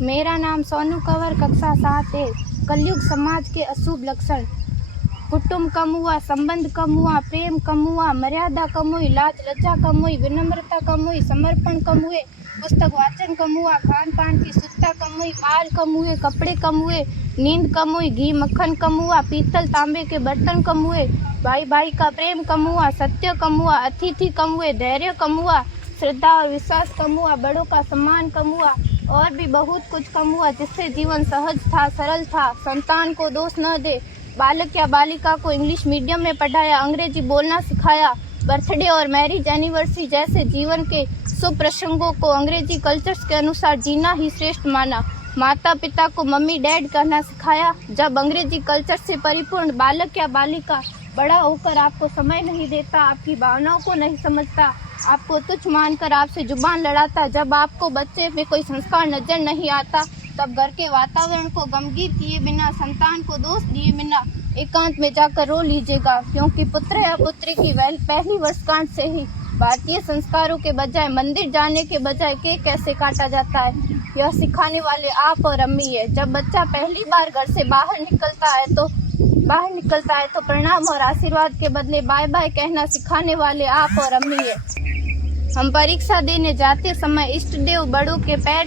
मेरा नाम सोनू कंवर, कक्षा 7 है। कलयुग समाज के अशुभ लक्षण। कुटुंब कम हुआ, संबंध कम हुआ, प्रेम कम हुआ, मर्यादा कम हुई, लाज लज्जा कम हुई, विनम्रता कम हुई, समर्पण कम हुए, पुस्तक वाचन कम हुआ, खान पान की शुद्धता कम हुई, बाल कम हुए, कपड़े कम हुए, नींद कम हुई, घी मक्खन कम हुआ, पीतल तांबे के बर्तन कम हुए, भाई भाई का प्रेम कम हुआ, सत्य कम हुआ, अतिथि कम हुए, धैर्य कम हुआ, श्रद्धा और विश्वास कम हुआ, बड़ों का सम्मान कम हुआ और भी बहुत कुछ कम हुआ जिससे जीवन सहज था, सरल था। संतान को दोष न दे। बालक या बालिका को इंग्लिश मीडियम में पढ़ाया, अंग्रेजी बोलना सिखाया। बर्थडे और मैरिज एनिवर्सरी जैसे जीवन के शुभ प्रसंगों को अंग्रेजी कल्चर्स के अनुसार जीना ही श्रेष्ठ माना। माता पिता को मम्मी डैड कहना सिखाया। जब अंग्रेजी कल्चर से परिपूर्ण बालक या बालिका बड़ा होकर आपको समय नहीं देता, आपकी भावनाओं को नहीं समझता, आपको तुच्छ मानकर आपसे जुबान लड़ाता, जब आपको बच्चे में कोई संस्कार नजर नहीं आता, तब घर के वातावरण को गमगीन किए बिना, संतान को दोष दिए बिना एकांत में जाकर रो लीजिएगा, क्योंकि पुत्र या पुत्री की पहली वर्षगांठ से ही भारतीय संस्कारों के बजाय, मंदिर जाने के बजाय केक कैसे काटा जाता है, यह सिखाने वाले आप और अम्मी है। जब बच्चा पहली बार घर से बाहर निकलता है तो प्रणाम और आशीर्वाद के बदले बाय बाय कहना सिखाने वाले आप और अम्मी है। हम परीक्षा देने जाते समय इष्ट देव बड़ों के पैर